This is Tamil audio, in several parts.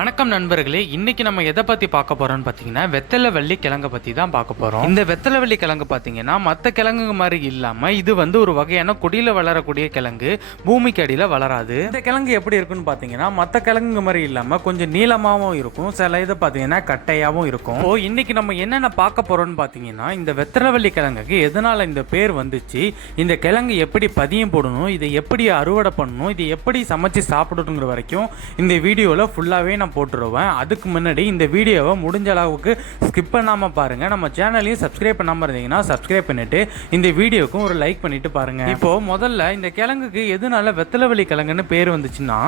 வணக்கம் நண்பர்களே, இன்னைக்கு நம்ம எதை பத்தி பார்க்க போறோம்னு பார்த்தீங்கன்னா வெத்தலை வள்ளி கிழங்கு பத்தி தான் பார்க்க போறோம். இந்த வெத்தலை வள்ளி கிழங்கு பார்த்தீங்கன்னா மற்ற கிழங்கு மாதிரி இல்லாம இது ஒரு வகையான கொடியில வளரக்கூடிய கிழங்கு, பூமிக்கு அடியில வளராது. இந்த கிழங்கு எப்படி இருக்குன்னு பார்த்தீங்கன்னா மற்ற கிழங்கு மாதிரி இல்லாம கொஞ்சம் நீளமாகவும் இருக்கும், சில இது பார்த்தீங்கன்னா கட்டையாகவும் இருக்கும். இன்னைக்கு நம்ம என்னென்ன பார்க்க போறோம்னு பார்த்தீங்கன்னா இந்த வெத்தலை வள்ளி கிழங்குக்கு எதனால இந்த பேர் வந்துச்சு, இந்த கிழங்கு எப்படி பதியம் போடணும், இதை எப்படி அறுவடை பண்ணணும், இதை எப்படி சமைச்சு சாப்பிடணுங்கிற வரைக்கும் இந்த வீடியோவில் ஃபுல்லாகவே நான் போட்டுருவேன். அதுக்கு முன்னாடி இந்த வீடியோவை முடிஞ்ச அளவுக்கு ஸ்கிப் பண்ணாமல் பாருங்கள். நம்ம சேனலையும் சப்ஸ்கிரைப் பண்ணாமல் இருந்தீங்கன்னா சப்ஸ்கிரைப் பண்ணிவிட்டு இந்த வீடியோக்கும் ஒரு லைக் பண்ணிவிட்டு பாருங்கள். இப்போது முதல்ல இந்த கிழங்குக்கு எதனால வெத்தலை வள்ளி கிழங்குன்னு பேர் வந்துச்சுன்னா,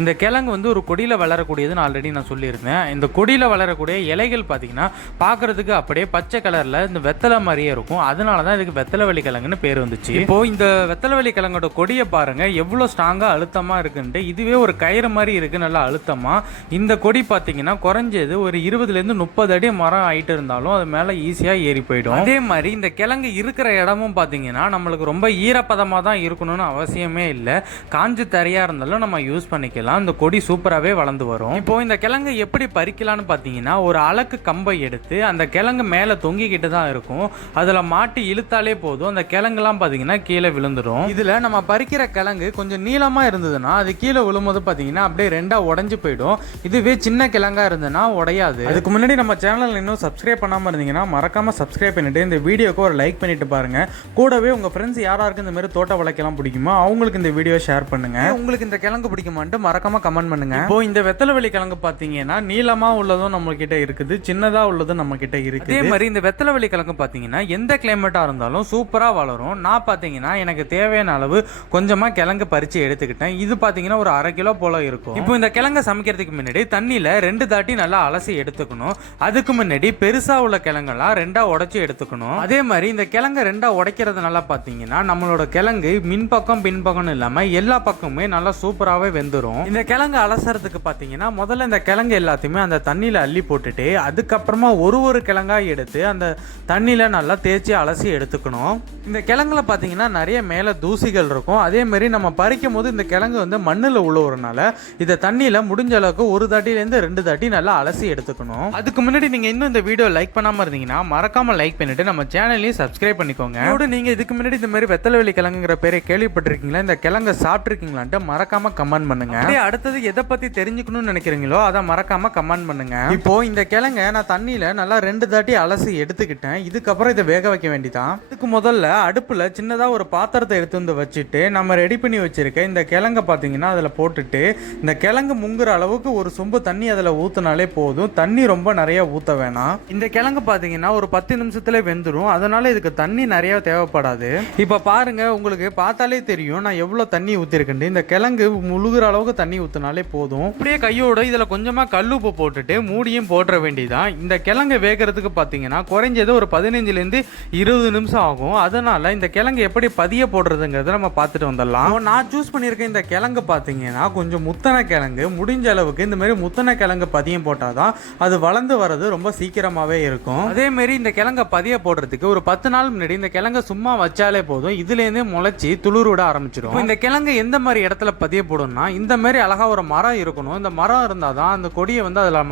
இந்த கிழங்கு ஒரு கொடியில் வளரக்கூடியதுன்னு ஆல்ரெடி நான் சொல்லியிருந்தேன். இந்த கொடியில் வளரக்கூடிய இலைகள் பார்த்தீங்கன்னா பார்க்குறதுக்கு அப்படியே பச்சை கலரில் இந்த வெத்தலை மாதிரியே இருக்கும். அதனால தான் இதுக்கு வெத்தலை வள்ளி கிழங்குன்னு பேர் வந்துச்சு. இப்போது இந்த வெத்தலை வள்ளி கிழங்கோட கொடியை பாருங்கள் எவ்வளோ ஸ்ட்ராங்காக அழுத்தமாக இருக்குன்ட்டு. இதுவே ஒரு கயிறு மாதிரி இருக்குது, நல்லா அழுத்தமாக. இந்த கொடி பார்த்தீங்கன்னா குறைஞ்சது ஒரு 20லேருந்து 30 அடி மரம் ஆகிட்டு இருந்தாலும் அது மேலே ஈஸியாக ஏறி போயிடும். அதே மாதிரி இந்த கிழங்கு இருக்கிற இடமும் பார்த்தீங்கன்னா நம்மளுக்கு ரொம்ப ஈரப்பதமாக தான் இருக்கணும்னு அவசியமே இல்லை. காஞ்சு தரையாக இருந்தாலும் நம்ம யூஸ் பண்ணிக்கலாம். இந்த கொடி சூப்பராகவே வளர்ந்து வரும். இப்போ இந்த கிழங்கு எப்படி பறிக்கலான்னு பார்த்தீங்கன்னா, ஒரு அலக்கு கம்பை எடுத்து அந்த கிழங்கு மேலே தொங்கிக்கிட்டு தான் இருக்கும், அதில் மாட்டி இழுத்தாலே போதும். அந்த கிழங்குலாம் பார்த்தீங்கன்னா கீழே விழுந்துடும். இதில் நம்ம பறிக்கிற கிழங்கு கொஞ்சம் நீளமாக இருந்ததுன்னா அது கீழே விழும்போது பார்த்தீங்கன்னா அப்படியே ரெண்டாக உடஞ்சி போயிடும். இதுவே சின்ன கிழங்கா இருந்ததுன்னா உடையாது. அதுக்கு முன்னாடி நம்ம சேனல் இன்னும் சப்ஸ்கிரைப் பண்ணாமல் இருந்தீங்கன்னா மறக்காம சப்ஸ்கிரைப் பண்ணிட்டு இந்த வீடியோக்கு ஒரு லைக் பண்ணிட்டு பாருங்க. கூடவே உங்க ஃப்ரெண்ட்ஸ் யாராருக்கு இந்த மாதிரி தோட்ட வளர்க்கலாம் பிடிக்குமோ அவங்களுக்கு இந்த வீடியோ ஷேர் பண்ணுங்க. உங்களுக்கு இந்த கிழங்கு பிடிக்குமான்ட்டு மறக்காம கமெண்ட் பண்ணுங்க. இப்போ இந்த வெத்தலை வள்ளி கிழங்கு பார்த்தீங்கன்னா நீளமா உள்ளதும் நம்ம கிட்ட இருக்குது, சின்னதா உள்ளதும் நம்ம கிட்ட இருக்கு. அதே மாதிரி இந்த வெத்தலை வள்ளி கிழங்கு பார்த்தீங்கன்னா எந்த கிளைமேட்டா இருந்தாலும் சூப்பரா வளரும். நான் பார்த்தீங்கன்னா எனக்கு தேவையான அளவு கொஞ்சமா கிழங்கு பறிச்சு எடுத்துக்கிட்டேன். இது பார்த்தீங்கன்னா ஒரு 1/2 கிலோ போல இருக்கும். இப்போ இந்த கிழங்கு சமைக்கிறதுக்கு முன்னாடி தண்ணியில 2 தாட்டி நல்லா அலசி எடுத்துக்கணும். அதுக்கு முன்னாடி பெருசா உள்ள கிழங்கெல்லாம் 2ஆ உடைச்சு எடுத்துக்கணும். அதே மாதிரி இந்த கிழங்கு 2ஆ உடைக்கிறதுனால பார்த்தீங்கன்னா நம்மளோட கிழங்கு மின்பக்கம் பின்பக்கம் இல்லாம எல்லா பக்கமுமே நல்லா சூப்பராகவே வெந்துடும். இந்த கிழங்கு அலசறதுக்கு பார்த்தீங்கன்னா முதல்ல இந்த கிழங்கு எல்லாத்தையுமே அந்த தண்ணியில அள்ளி போட்டுட்டு அதுக்கப்புறமா ஒரு கிழங்கா எடுத்து அந்த தண்ணியில நல்லா தேய்ச்சி அலசி எடுத்துக்கணும். இந்த கிழங்குல பார்த்தீங்கன்னா நிறைய மேல தூசிகள் இருக்கும். அதே மாதிரி நம்ம பறிக்கும் போது இந்த கிழங்கு மண்ணில் உழுவுறதுனால இதை தண்ணியில முடிஞ்ச அளவுக்கு 1 தாட்டிலேருந்து 2 தாட்டி நல்லா அலசி எடுத்துக்கணும். அதுக்கு முன்னாடி நீங்க இன்னும் இந்த வீடியோ லைக் பண்ணாம இருந்தீங்கன்னா மறக்காம லைக் பண்ணிட்டு நம்ம சேனலையும் சப்ஸ்கிரைப் பண்ணிக்கோங்க. அதோட நீங்க இதுக்கு முன்னாடி இந்த மாதிரி வெத்தலை வள்ளி கிழங்குங்கிற பேரை கேள்விப்பட்டிருக்கீங்களா, இந்த கிழங்கை சாப்பிட்டுருக்கீங்களான்ட்டு மறக்காம கமெண்ட் பண்ணுங்க. அடுத்தது எதை பத்தி தெரிஞ்சுக்கணும்னு நினைக்கிறீங்களோ அதை மறக்காம கமெண்ட் பண்ணுங்க. இப்போ இந்த கிழங்கை நான் தண்ணியில நல்லா 2 தாட்டி அலசி எடுத்துக்கிட்டேன். இதுக்கப்புறம் இதை வேக வைக்க வேண்டிதான். இதுக்கு முதல்ல அடுப்புல சின்னதா ஒரு பாத்திரத்தை எடுத்து வச்சுட்டு நம்ம ரெடி பண்ணி வச்சிருக்க இந்த கிழங்கை பாத்தீங்கன்னா அதுல போட்டுட்டு இந்த கிழங்கு முங்குற அளவுக்கு ஒரு சொம்பு தண்ணி அதில் ஊற்றினாலே போதும். தண்ணி ரொம்ப நிறைய ஊற்ற வேணாம். இந்த கிழங்கு பார்த்தீங்கன்னா ஒரு 10 நிமிஷத்துல வெந்துடும். அதனால இதுக்கு தண்ணி நிறைய தேவைப்படாது. இப்போ பாருங்க, உங்களுக்கு பார்த்தாலே தெரியும் நான் எவ்வளோ தண்ணி ஊற்றிருக்கேன். இந்த கிழங்கு முழுகிற அளவுக்கு தண்ணி ஊற்றினாலே போதும். அப்படியே கையோட இதில் கொஞ்சமாக கல்லுப்பு போட்டுட்டு மூடியும் போட்டுற வேண்டியதான். இந்த கிழங்கு வேகிறதுக்கு பார்த்தீங்கன்னா குறைஞ்சது ஒரு 15லேருந்து 20 நிமிஷம் ஆகும். அதனால இந்த கிழங்கு எப்படி பதிய போடுறதுங்கிறத நம்ம பார்த்துட்டு வந்துடலாம். நான் சூஸ் பண்ணியிருக்கேன் இந்த கிழங்கு பார்த்தீங்கன்னா கொஞ்சம் முத்தன கிழங்கு. முடிஞ்ச அளவுக்கு இந்த மாதிரி முத்தனை கிழங்கு பதியம் போட்டாதான் அது வளர்ந்து வர்றது ரொம்ப சீக்கிரமாவே இருக்கும். அதே மாதிரி இந்த கிழங்க பதிய போடுறதுக்கு ஒரு 10 நாள் முன்னாடி இந்த கிழங்க சும்மா வச்சாலே போதும், இதுல இருந்து முளைச்சி துளிர் விட ஆரம்பிச்சிடும். இந்த கிழங்கு எந்த மாதிரி இடத்துல பதிய போடணும்னா இந்த மாதிரி அழகா ஒரு மரம் இருக்கணும். இந்த மரம் இருந்தாதான் அந்த கொடியை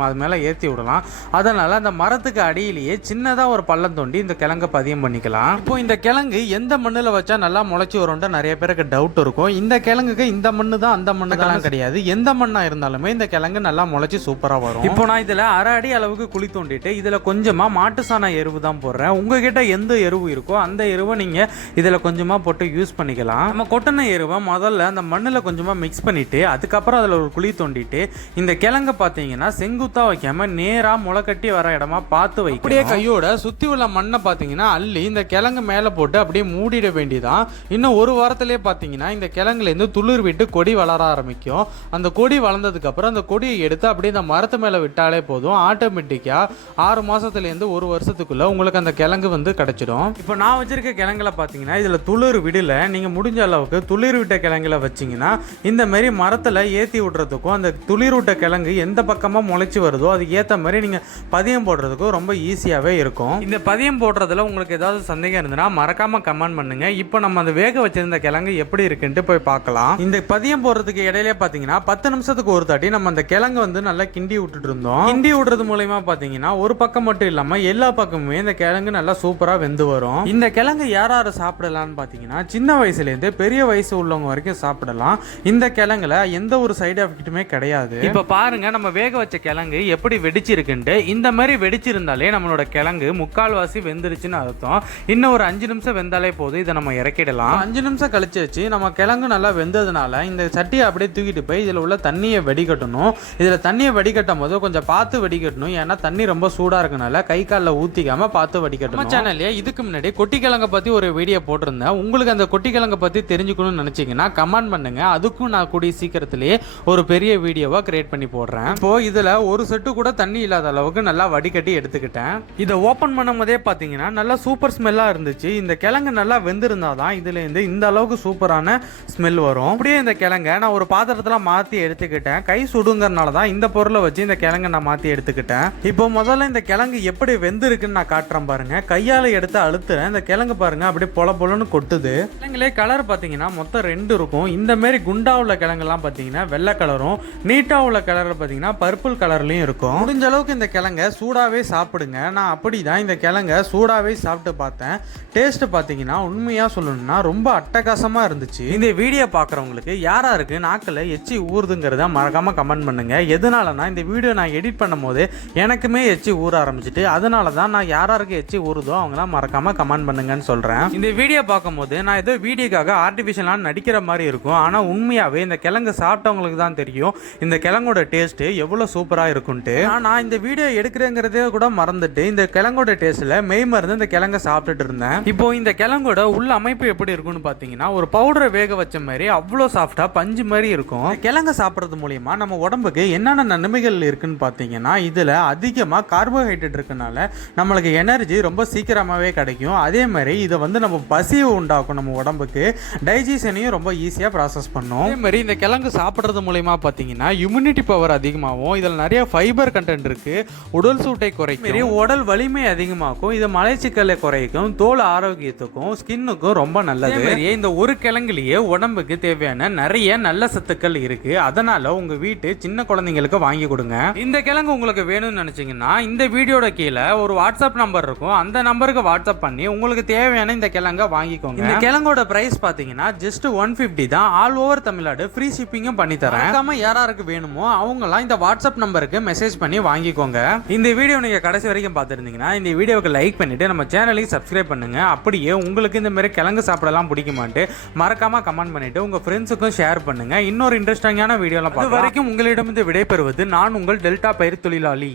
அது மேல ஏற்றி விடலாம். அதனால அந்த மரத்துக்கு அடியிலேயே சின்னதா ஒரு பள்ளம் தோண்டி இந்த கிழங்க பதியம் பண்ணிக்கலாம். இப்போ இந்த கிழங்கு எந்த மண்ணுல வச்சா நல்லா முளைச்சி வரும்ன்ற நிறைய பேருக்கு டவுட் இருக்கும். இந்த கிழங்குக்கு இந்த மண்ணு தான் அந்த மண்ணுக்கெல்லாம் கிடையாது. எந்த மண்ணா இருந்தாலுமே இந்த கிழங்கு நல்லா முளைச்சி சூப்பரா வரும். இப்போ நான் இதுல 1/2 அடி அளவுக்கு குழி தோண்டிட்டு இதுல கொஞ்சமா மாட்டு சாண எருவு தான் போடுறேன். உங்ககிட்ட எந்த எருவு இருக்கோ அந்த எருவை நீங்க இதுல கொஞ்சமா போட்டு யூஸ் பண்ணிக்கலாம். நம்ம கொட்டின எருவை முதல்ல அந்த மண்ணுல கொஞ்சமா மிக்ஸ் பண்ணிட்டு அதுக்கப்புறம் அதுல ஒரு குழி தோண்டிட்டு இந்த கிழங்கு பாத்தீங்கன்னா செங்குத்தா வைக்காம நேரா முளைக்கட்டி வர இடமா பார்த்து வைக்கணும். அப்படியே கையோட சுத்தி உள்ள மண்ணை பாத்தீங்கன்னா அள்ளி இந்த கிழங்கு மேல போட்டு அப்படியே மூடிட வேண்டியதான். இன்னும் 1 வாரத்திலேயே பாத்தீங்கன்னா இந்த கிழங்குல இருந்து துளிர் விட்டு கொடி வளர ஆரம்பிக்கும். அந்த கொடி வளர்ந்ததுக்கு அப்புறம் அந்த கொடியை எடுத்து அப்படியே இந்த மரத்து மேல விட்டாலே போதும், ஆட்டோமேட்டிக்கா 6 மாசத்துலேருந்து 1 வருஷத்துக்குள்ள உங்களுக்கு அந்த கிழங்கு கிடைச்சிடும். இப்போ நான் வச்சிருக்க கிழங்குல பாத்தீங்கன்னா இதுல துளிர் விடல. நீங்க முடிஞ்ச அளவுக்கு துளிர் விட்ட கிழங்குல வச்சீங்கன்னா இந்த மாதிரி மரத்துல ஏத்தி விடுறதுக்கும் அந்த துளிர் விட்ட கிழங்கு எந்த பக்கமா முளைச்சி வருதோ அதுக்கு ஏத்த மாதிரி நீங்க பதியம் போடுறதுக்கும் ரொம்ப ஈஸியாவே இருக்கும். இந்த பதியம் போடுறதுல உங்களுக்கு ஏதாவது சந்தேகம் இருந்ததுன்னா மறக்காம கமெண்ட் பண்ணுங்க. இப்போ நம்ம அந்த வேக வச்சிருந்த கிழங்கு எப்படி இருக்குன்ட்டு போய் பார்க்கலாம். இந்த பதியம் போடுறதுக்கு இடையிலே பாத்தீங்கன்னா 10 நிமிஷத்துக்கு ஒரு தாட்டி நம்ம அந்த கிழங்கு கிழங்கு வந்து நல்லா கிண்டி விட்டுட்டு இருந்தோம். கிண்டி விடுறது மூலமா பாத்தீங்கன்னா ஒரு பக்கம் மட்டும் இல்லாம எல்லா பக்கமுமே இந்த கிழங்கு நல்லா சூப்பரா வெந்து வரும். இந்த கிழங்கு யார் யாரு சாப்பிடலாம்னு பாத்தீங்கன்னா சின்ன வயசுல இருந்து பெரிய வயசு உள்ளவங்க வரைக்கும் சாப்பிடலாம். இந்த கிழங்குல எந்த ஒரு சைடு எஃபெக்ட்டுமே கிடையாது. இப்ப பாருங்க நம்ம வேக வச்ச கிழங்கு எப்படி வெடிச்சிருக்குன்ட்டு. இந்த மாதிரி வெடிச்சிருந்தாலே நம்மளோட கிழங்கு முக்கால்வாசி வெந்துருச்சுன்னு அர்த்தம். இன்னும் ஒரு 5 நிமிஷம் வெந்தாலே போதும், இதை நம்ம இறக்கிடலாம். 5 நிமிஷம் கழிச்சு வச்சு நம்ம கிழங்கு நல்லா வெந்ததுனால இந்த சட்டியை அப்படியே தூக்கிட்டு போய் இதில் உள்ள தண்ணியை வடிகட்டணும். இதில் தண்ணியை வடிகட்டும் போது கொஞ்சம் பார்த்து வடிகட்டணும். ஏன்னா தண்ணி ரொம்ப சூடாக இருக்கனால கை காலில் ஊற்றிக்காம பார்த்து வடிகட்டணும். நம்ம சேனல்லே இதுக்கு முன்னாடி கொட்டிக்கிழங்கை பற்றி ஒரு வீடியோ போட்டிருந்தேன். உங்களுக்கு அந்த கொட்டிக்கிழங்கை பற்றி தெரிஞ்சுக்கணும்னு நினச்சிங்கன்னா கமெண்ட் பண்ணுங்க. அதுக்கும் நான் கூடிய சீக்கிரத்திலேயே ஒரு பெரிய வீடியோவாக கிரியேட் பண்ணி போடுறேன். இப்போ இதில் ஒரு செட்டு கூட தண்ணி இல்லாத அளவுக்கு நல்லா வடிகட்டி எடுத்துக்கிட்டேன். இதை ஓப்பன் பண்ணும் போதே பார்த்தீங்கன்னா நல்லா சூப்பர் ஸ்மெல்லாக இருந்துச்சு. இந்த கிழங்கு நல்லா வெந்திருந்தாதான் இதுலேருந்து இந்த அளவுக்கு சூப்பரான ஸ்மெல் வரும். அப்படியே இந்த கிழங்கை நான் ஒரு பாத்திரத்துல மாற்றி எடுத்துக்கிட்டேன். கை சுடுங்கிறனால தான் இந்த பொருளை வச்சு இந்த கிழங்கை நான் மாற்றி எடுத்துக்கிட்டேன். இப்போ முதல்ல இந்த கிழங்கு எப்படி வெந்திருக்குன்னு நான் காட்டுறேன் பாருங்க. கையால் எடுத்து அழுத்துறேன். இந்த கிழங்கு பாருங்க அப்படியே பொல பொலன்னு கொட்டுது. கிழங்குலே கலர் பார்த்தீங்கன்னா மொத்தம் 2 இருக்கும். இந்த மாதிரி குண்டா உள்ள கிழங்குலாம் பார்த்தீங்கன்னா வெள்ளை கலரும், நீட்டா உள்ள கலர் பார்த்தீங்கன்னா பர்பிள் கலர்லையும் இருக்கும். முடிஞ்ச அளவுக்கு இந்த கிழங்கை சூடாவே சாப்பிடுங்க. நான் அப்படிதான் இந்த கிழங்கை சூடாவே சாப்பிட்டு பார்த்தேன். டேஸ்ட் பார்த்தீங்கன்னா உண்மையா சொல்லணும்னா ரொம்ப அட்டகாசமா இருந்துச்சு. இந்த வீடியோ பார்க்குறவங்களுக்கு யாராருக்கு நாக்கில் எச்சி ஊறுதுங்கிறத மறக்காம கமெண்ட் பண்ணுங்க. எதனாலனா இந்த வீடியோ நான் எடிட் பண்ணும் போது எனக்குமே எச்சி ஊற ஆரம்பிச்சிட்டு, அதனால தான் நான் யாராருக்கு எச்சி ஊறுதோ அவங்களாம் மறக்காம கமெண்ட் பண்ணுங்கன்னு சொல்றேன். இந்த வீடியோ பார்க்கும்போது நான் ஏதோ வீடியோக்காக ஆர்டிஃபிஷியலாக நடிக்கிற மாதிரி இருக்கும். ஆனால் உண்மையாவே இந்த கிழங்கு சாப்பிட்டவங்களுக்கு தான் தெரியும் இந்த கிழங்கோட டேஸ்ட் எவ்வளோ சூப்பராக இருக்குன்ட்டு. நான் இந்த வீடியோ எடுக்கிறேங்கிறதே கூட மறந்துட்டு இந்த கிழங்கோட டேஸ்ட்ல மெய் மருந்து இந்த கிழங்கை சாப்பிட்டுட்டு இருந்தேன். இப்போ இந்த கிழங்கோட உள்ள அமைப்பு எப்படி இருக்குன்னு பார்த்தீங்கன்னா ஒரு பவுடரை வேக வச்ச மாதிரி அவ்வளோ சாஃப்டா பஞ்சு மாதிரி இருக்கும். கிழங்கு சாப்பிட்றது மூலியமா நம்ம உடம்புக்கு என்னென்ன நன்மைகள் இருக்குன்னு பார்த்தீங்கன்னா இதில் அதிகமாக கார்போஹைட்ரேட் இருக்கனால நம்மளுக்கு எனர்ஜி ரொம்ப சீக்கிரமாகவே கிடைக்கும். அதே மாதிரி இதை வந்து நம்ம பசியை உண்டாக்கும். நம்ம உடம்புக்கு டைஜஷனையும் ரொம்ப ஈஸியாக ப்ராசஸ் பண்ணும். அதே மாதிரி இந்த கிழங்கு சாப்பிட்றது மூலியமா பார்த்தீங்கன்னா இம்யூனிட்டி பவர் அதிகமாகும். இதில் நிறைய ஃபைபர் கண்டென்ட் இருக்கு. உடல் சூட்டை குறைக்கும், உடல் வலிமை அதிகமாக்கும், இது மலைச்சிக்கலை குறைக்கும், தோல் ஆரோக்கியத்துக்கும் ஸ்கின்னுக்கும் ரொம்ப நல்லது. இந்த ஒரு கிழங்குலயே உடம்புக்கு தேவையான நிறைய நல்ல சத்துக்கள் இருக்கு. அதனால உங்க வீட்டு சின்ன குழந்தைங்களுக்கு வாங்கி கொடுங்க. இந்த கிழங்கு உங்களுக்கு வேணும்னு நினைச்சீங்கன்னா இந்த வீடியோட கீழே ஒரு வாட்ஸ்அப் நம்பர் இருக்கும். அந்த நம்பருக்கு வாட்ஸ்அப் பண்ணி உங்களுக்கு தேவையான இந்த கிழங்க வாங்கிக்கோங்க. இந்த கிழங்கோட பிரைஸ் பாத்தீங்கன்னா ஜஸ்ட் 150 தான். ஆல் ஓவர் தமிழ்நாடு ஃப்ரீ ஷிப்பிங்கும் பண்ணி தரேன். யாராருக்கு வேணுமோ அவங்கலாம் இந்த வாட்ஸ்அப் நம்பருக்கு மெசேஜ் பண்ணி வாங்கிக்கோங்க. இந்த வீடியோ நீங்க கடைசி வரைக்கும் பார்த்துருந்தீங்கன்னா இந்த வீடியோக்கு லைக் பண்ணிட்டு நம்ம சேனலையும் சப்ஸ்கிரைப் பண்ணுங்க. அப்படியே உங்களுக்கு இந்த மாதிரி கிழங்கு சாப்பிடலாம் பிடிக்குமான்ட்டு மறக்காம கமெண்ட் பண்ணிட்டு உங்க ஃப்ரெண்ட்ஸுக்கும் ஷேர் பண்ணுங்க. இன்னொரு இன்ட்ரெஸ்டிங்கான வீடியோலாம் பார்க்கலாம். வரைக்கும் உங்களிடமிருந்து விடைபெறுவது நான் உங்கள் டெல்டா பயிர் தொழிலாளி.